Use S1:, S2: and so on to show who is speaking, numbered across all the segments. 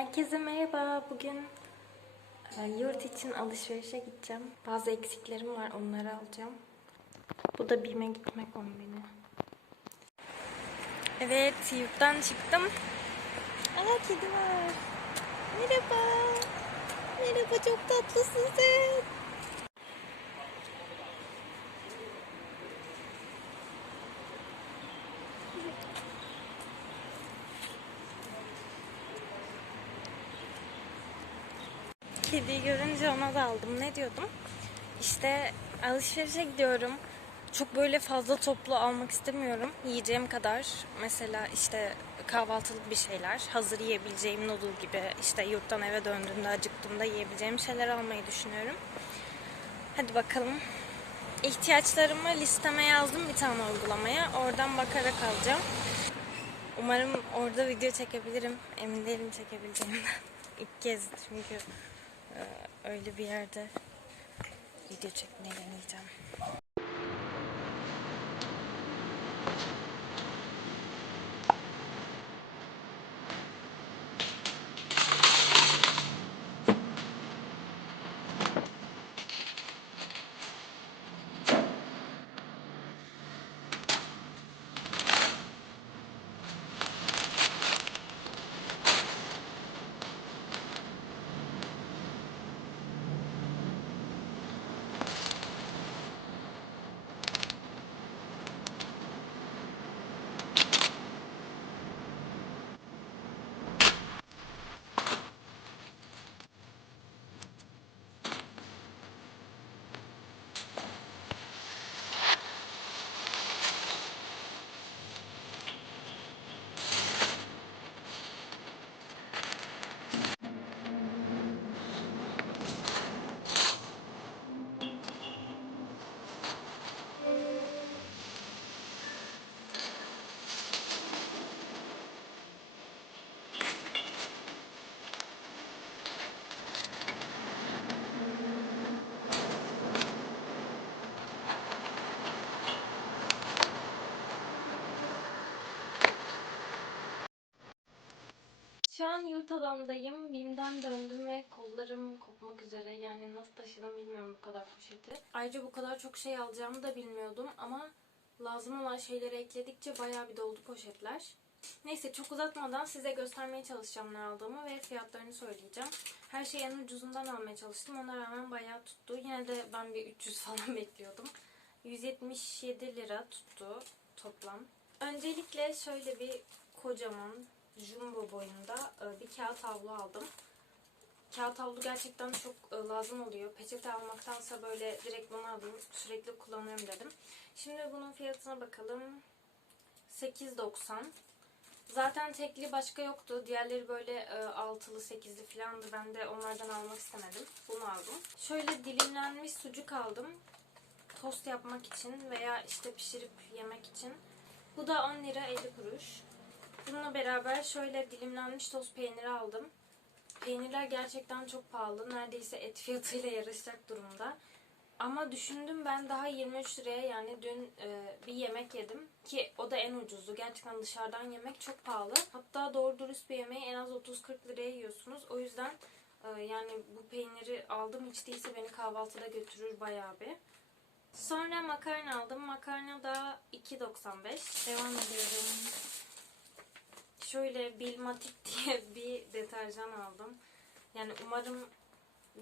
S1: Herkese merhaba. Bugün e, yurt için alışverişe gideceğim. Bazı eksiklerim var. Onları alacağım. Bu da BİM'e gitmek kombini. Evet, yurttan çıktım. Aa, kedi var. Merhaba. Merhaba, çok tatlısın sen. Kediyi görünce ona da aldım. Ne diyordum? İşte alışverişe gidiyorum. Çok böyle fazla toplu almak istemiyorum. Yiyeceğim kadar. Mesela işte kahvaltılık bir şeyler. Hazır yiyebileceğim noodle gibi. işte yurttan eve döndüğümde acıktığımda yiyebileceğim şeyler almayı düşünüyorum. Hadi bakalım. İhtiyaçlarımı listeme yazdım bir tane uygulamaya. Oradan bakarak alacağım. Umarım orada video çekebilirim. Emin değilim çekebileceğimden. İlk kez çünkü öyle bir yerde video çekmeyi deneyeceğim. Şu an yurt alandayım. BİM'den döndüm ve kollarım kopmak üzere. Yani nasıl taşıdım bilmiyorum bu kadar poşeti. Ayrıca bu kadar çok şey alacağımı da bilmiyordum ama lazım olan şeyleri ekledikçe bayağı bir doldu poşetler. Neyse çok uzatmadan size göstermeye çalışacağım ne aldığımı ve fiyatlarını söyleyeceğim. Her şeyi en ucuzundan almaya çalıştım. Ona rağmen bayağı tuttu. Yine de ben bir 300 falan bekliyordum. 177 lira tuttu toplam. Öncelikle şöyle bir kocaman jumbo boyunda e, bir kağıt havlu aldım. Kağıt havlu gerçekten çok e, lazım oluyor. Peçete almaktansa böyle direkt bunu alayım. Sürekli kullanıyorum dedim. Şimdi bunun fiyatına bakalım. 8.90. Zaten tekli başka yoktu. Diğerleri böyle e, altılı, sekizli falandı. Ben de onlardan almak istemedim. Bunu aldım. Şöyle dilimlenmiş sucuk aldım. Tost yapmak için veya işte pişirip yemek için. Bu da 10 lira 50 kuruş. Bununla beraber şöyle dilimlenmiş toz peyniri aldım. Peynirler gerçekten çok pahalı. Neredeyse et fiyatıyla yarışacak durumda. Ama düşündüm ben daha 23 liraya yani dün e, bir yemek yedim. Ki o da en ucuzu. Gerçekten dışarıdan yemek çok pahalı. Hatta doğru dürüst bir yemeği en az 30-40 liraya yiyorsunuz. O yüzden e, yani bu peyniri aldım hiç değilse beni kahvaltıda götürür bayağı bir. Sonra makarna aldım. Makarna da 2.95. Devam ediyorum. Şöyle Bilmatik diye bir deterjan aldım. Yani umarım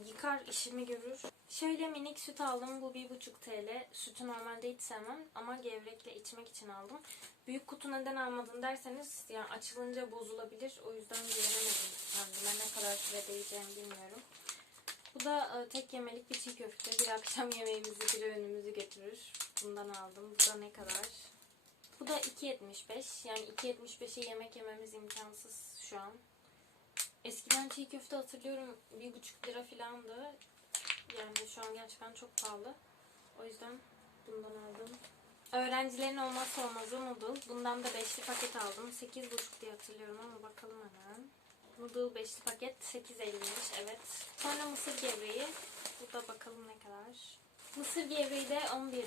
S1: yıkar işimi görür. Şöyle minik süt aldım. Bu 1,5 TL. Sütü normalde hiç sevmem ama gevrekle içmek için aldım. Büyük kutu neden almadın derseniz yani açılınca bozulabilir. O yüzden güvenemedim kendime. Ne kadar süre yiyeceğimi bilmiyorum. Bu da e, tek yemelik bir çiğ köfte. Bir akşam yemeğimizi, bir öğünümüzü götürür. Bundan aldım. Bu da ne kadar? Bu da 2.75. Yani 2.75'e yemek yememiz imkansız şu an. Eskiden çiğ köfte hatırlıyorum 1.5 lira filandı. Yani şu an gerçekten çok pahalı. O yüzden bundan aldım. Öğrencilerin olmazsa olmazı noodle. Bundan da beşli paket aldım. 8.5 diye hatırlıyorum ama bakalım hemen. Noodle beşli paket 8.50'miş evet. Sonra mısır gevreği. Bu da bakalım ne kadar. Mısır gevreği de 11.90.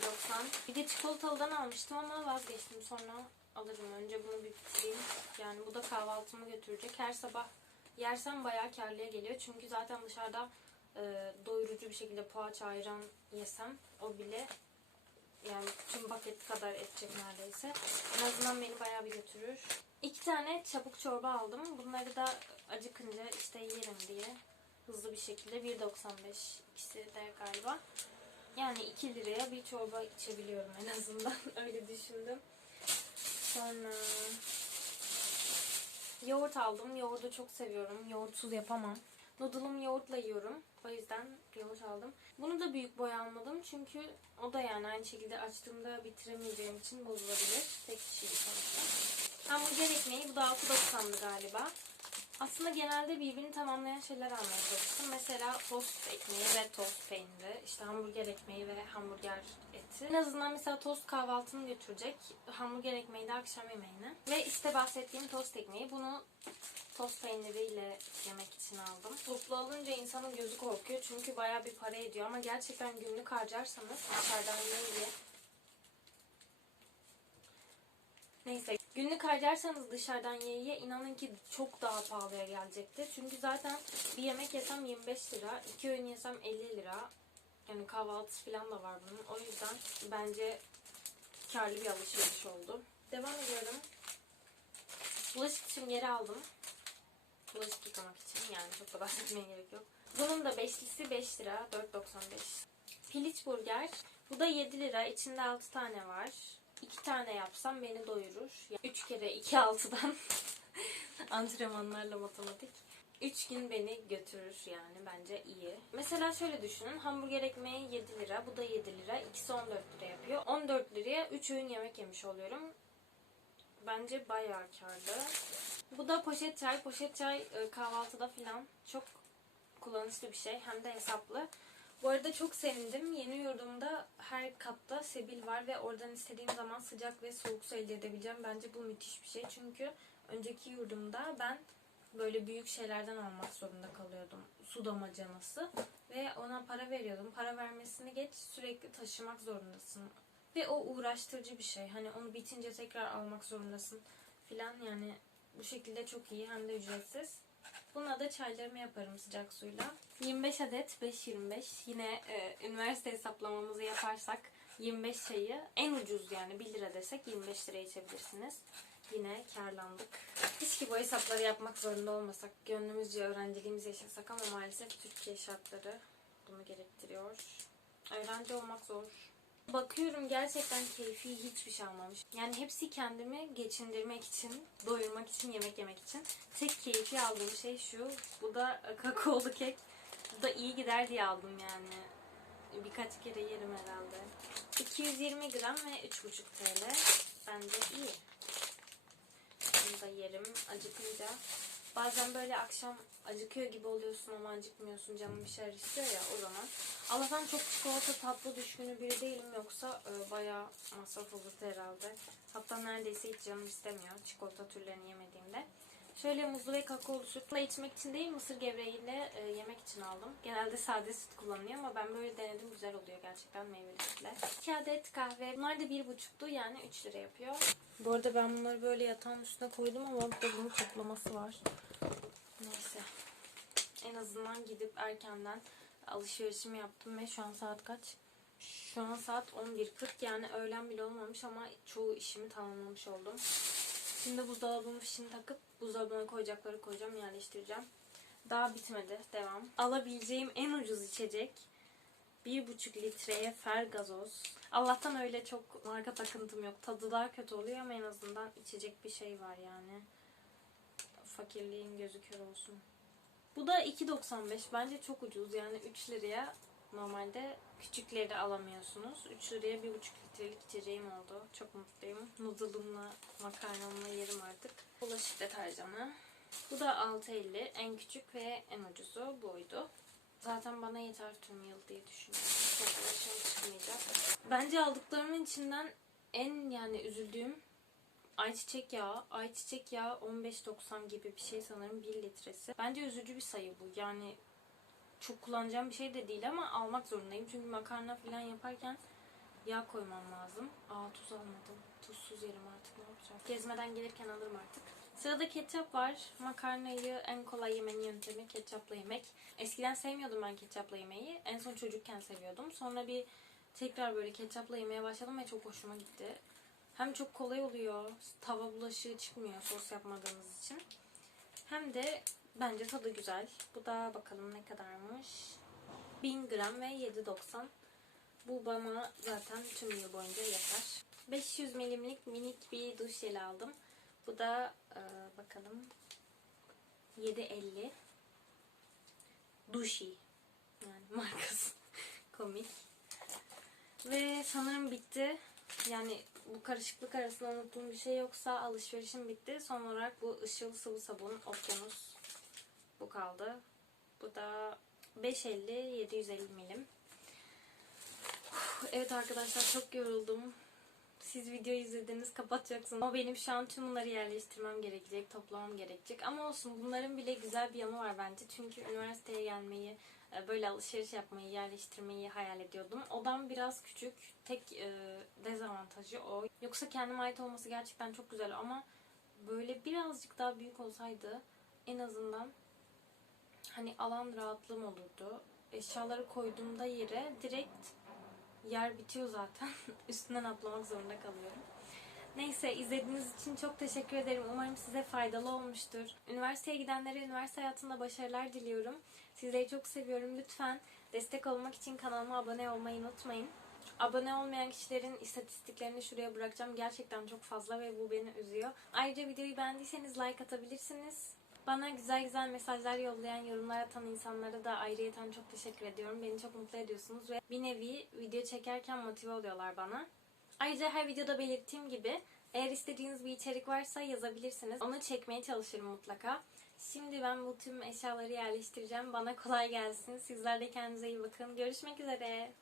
S1: Bir de çikolatalıdan almıştım ama vazgeçtim. Sonra alırım. Önce bunu bir bitireyim. Yani bu da kahvaltımı götürecek. Her sabah Yersem bayağı karlıya geliyor. Çünkü zaten dışarıda e, doyurucu bir şekilde poğaça ayran yesem o bile yani tüm paket kadar edecek neredeyse. En azından beni bayağı bir götürür. İki tane çabuk çorba aldım. Bunları da acıkınca işte yerim diye hızlı bir şekilde 1.95 ikisi de galiba. Yani 2 liraya bir çorba içebiliyorum en azından. Öyle düşündüm. Sonra yoğurt aldım. Yoğurdu çok seviyorum. Yoğurtsuz yapamam. Noodle'ımı yoğurtla yiyorum. O yüzden yoğurt aldım. Bunu da büyük boy almadım. Çünkü o da yani aynı şekilde açtığımda bitiremeyeceğim için bozulabilir. Tek kişilik sonuçta. Hamburger ekmeği. Bu da 6.90'dı galiba. Aslında genelde birbirini tamamlayan şeyler almaya çalıştım. Mesela tost ekmeği ve tost peyniri, işte hamburger ekmeği ve hamburger eti. En azından mesela tost kahvaltını götürecek, hamburger ekmeği de akşam yemeğine. Ve işte bahsettiğim tost ekmeği. Bunu tost peyniriyle yemek için aldım. Toplu alınca insanın gözü korkuyor çünkü bayağı bir para ediyor ama gerçekten günlük harcarsanız dışarıdan yiye Neyse günlük harcarsanız dışarıdan ye ye inanın ki çok daha pahalıya gelecektir. Çünkü zaten bir yemek yesem 25 lira, iki öğün yesem 50 lira. Yani kahvaltısı falan da var bunun. O yüzden bence karlı bir alışveriş oldu. Devam ediyorum. Bulaşık için geri aldım. Bulaşık yıkamak için yani çok da bahsetmeye gerek yok. Bunun da beşlisi 5 lira 4.95. Piliç burger. Bu da 7 lira. İçinde 6 tane var. 2 tane yapsam beni doyurur. 3 kere 2 6'dan antrenmanlarla matematik. 3 gün beni götürür yani bence iyi. Mesela şöyle düşünün. Hamburger ekmeği 7 lira. Bu da 7 lira. İkisi 14 lira yapıyor. 14 liraya 3 öğün yemek yemiş oluyorum. Bence bayağı karlı. Bu da poşet çay. Poşet çay e, kahvaltıda falan çok kullanışlı bir şey. Hem de hesaplı. Bu arada çok sevindim. Yeni yurdumda her katta sebil var ve oradan istediğim zaman sıcak ve soğuk su elde edebileceğim. Bence bu müthiş bir şey. Çünkü önceki yurdumda ben böyle büyük şeylerden almak zorunda kalıyordum. Su damacanası. Ve ona para veriyordum. Para vermesini geç sürekli taşımak zorundasın. Ve o uğraştırıcı bir şey. Hani onu bitince tekrar almak zorundasın filan yani bu şekilde çok iyi hem de ücretsiz. Bununla da çaylarımı yaparım sıcak suyla. 25 adet 5.25. Yine e, üniversite hesaplamamızı yaparsak 25 çayı en ucuz yani 1 lira desek 25 liraya içebilirsiniz. Yine karlandık. Keşke bu hesapları yapmak zorunda olmasak. Gönlümüzce öğrenciliğimizi yaşasak ama maalesef Türkiye şartları bunu gerektiriyor. Öğrenci olmak zor. Bakıyorum gerçekten keyfi hiçbir şey almamış. Yani hepsi kendimi geçindirmek için, doyurmak için, yemek yemek için. Tek keyfi aldığım şey şu. Bu da kakaolu kek. Bu da iyi gider diye aldım yani. Birkaç kere yerim herhalde. 220 gram ve 3,5 TL. Bence iyi. Bunu da yerim acıkınca. Bazen böyle akşam acıkıyor gibi oluyorsun ama acıkmıyorsun canım bir şeyler istiyor ya o zaman. Allah'tan çok çikolata tatlı düşkünü biri değilim yoksa e, bayağı masraf olurdu herhalde. Hatta neredeyse hiç canım istemiyor çikolata türlerini yemediğimde. Şöyle muzlu ve kakaolu sütle içmek için değil mısır gevreğiyle e, yemek için aldım. Genelde sade süt kullanılıyor ama ben böyle denedim güzel oluyor gerçekten meyveli sütle. 2 adet kahve. Bunlar da 1,5'tu yani 3 lira yapıyor. Bu arada ben bunları böyle yatağın üstüne koydum ama burada bunun toplaması var. Neyse. En azından gidip erkenden alışverişimi yaptım ve şu an saat kaç? Şu an saat 11.40 yani öğlen bile olmamış ama çoğu işimi tamamlamış oldum. Şimdi buzdolabının fişini takıp buzdolabına koyacakları koyacağım, yerleştireceğim. Daha bitmedi. Devam. Alabileceğim en ucuz içecek 1,5 litreye fer gazoz. Allah'tan öyle çok marka takıntım yok. Tadı daha kötü oluyor ama en azından içecek bir şey var yani. Fakirliğin gözü kör olsun. Bu da 2.95. Bence çok ucuz. Yani 3 liraya normalde küçükleri alamıyorsunuz. 3 liraya 1.5 litrelik içeceğim oldu. Çok mutluyum. Noodle'ımla, makarnamla yerim artık. Bulaşık deterjanı. Bu da 6.50. En küçük ve en ucuzu buydu. Zaten bana yeter tüm yıl diye düşünüyorum. Çok uğraşım çıkmayacak. Bence aldıklarımın içinden en yani üzüldüğüm ayçiçek yağı. Ayçiçek yağı 15.90 gibi bir şey sanırım 1 litresi. Bence üzücü bir sayı bu. Yani çok kullanacağım bir şey de değil ama almak zorundayım. Çünkü makarna falan yaparken yağ koymam lazım. Aa tuz almadım. Tuzsuz yerim artık ne yapacağım. Gezmeden gelirken alırım artık. Sırada ketçap var. Makarnayı en kolay yemenin yöntemi ketçapla yemek. Eskiden sevmiyordum ben ketçapla yemeği. En son çocukken seviyordum. Sonra bir tekrar böyle ketçapla yemeye başladım ve çok hoşuma gitti. Hem çok kolay oluyor. Tava bulaşığı çıkmıyor sos yapmadığınız için. Hem de bence tadı güzel. Bu da bakalım ne kadarmış. 1000 gram ve 7.90. Bu bana zaten tüm yıl boyunca yeter. 500 milimlik minik bir duş jeli aldım. Bu da e, bakalım 7.50 Duşi yani markası komik. Ve sanırım bitti. Yani bu karışıklık arasında unuttuğum bir şey yoksa alışverişim bitti. Son olarak bu ışıl sıvı sabun Okyanus bu kaldı. Bu da 5.50 750 milim. Evet arkadaşlar çok yoruldum. Siz videoyu izlediniz kapatacaksınız. Ama benim şu an tüm bunları yerleştirmem gerekecek, toplamam gerekecek. Ama olsun bunların bile güzel bir yanı var bence. Çünkü üniversiteye gelmeyi, e, böyle alışveriş yapmayı, yerleştirmeyi hayal ediyordum. Odam biraz küçük. Tek e, dezavantajı o. Yoksa kendime ait olması gerçekten çok güzel ama böyle birazcık daha büyük olsaydı en azından hani alan rahatlığım olurdu. Eşyaları koyduğumda yere direkt yer bitiyor zaten. Üstünden atlamak zorunda kalıyorum. Neyse izlediğiniz için çok teşekkür ederim. Umarım size faydalı olmuştur. Üniversiteye gidenlere üniversite hayatında başarılar diliyorum. Sizleri çok seviyorum. Lütfen destek olmak için kanalıma abone olmayı unutmayın. Abone olmayan kişilerin istatistiklerini şuraya bırakacağım. Gerçekten çok fazla ve bu beni üzüyor. Ayrıca videoyu beğendiyseniz like atabilirsiniz. Bana güzel güzel mesajlar yollayan, yorumlar atan insanlara da ayrıyeten çok teşekkür ediyorum. Beni çok mutlu ediyorsunuz ve bir nevi video çekerken motive oluyorlar bana. Ayrıca her videoda belirttiğim gibi eğer istediğiniz bir içerik varsa yazabilirsiniz. Onu çekmeye çalışırım mutlaka. Şimdi ben bu tüm eşyaları yerleştireceğim. Bana kolay gelsin. Sizler de kendinize iyi bakın. Görüşmek üzere.